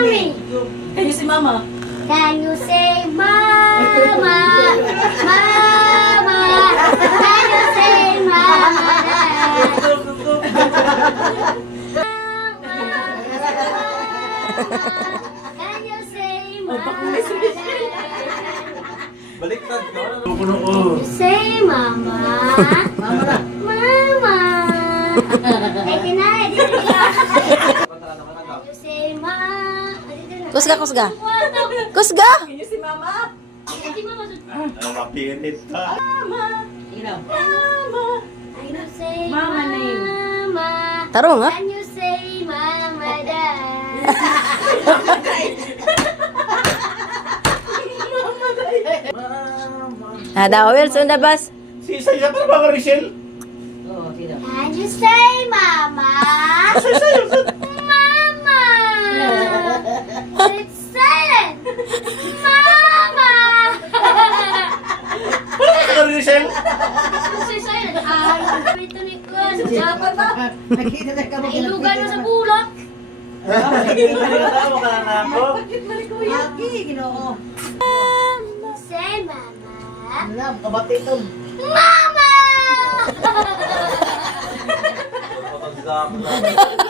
Mommy. Can you si Mama? Can you say mama? Mama. Can you say mama? Can you say mama? Baliktad ka. Pupuno. Say mama. Mama na. Mama. Ay, tinay. Can you say mama? Kusga, kusga. Kusga! Can you si Mama? Ay, mama. Mapinit ka. Mama. Ikaw. Mama. Can you say Mama name. mama? Tarong, ha? Can you say mama dad? Daw, Wilson, labas. Sisaya pa ba, Rachel? Oo, sino? Can you say mama? Mama. It's silent. Mama. Ano, Rachel? It's silent. Ito ni Kun. Dapat ba? Nakita na ka mo. Nailugan mo sa bulak. Nagkatawa ka na ako. Bakit mali kuya? Ginoo. Say mama. Alam, kabatiton. Mama. Kapag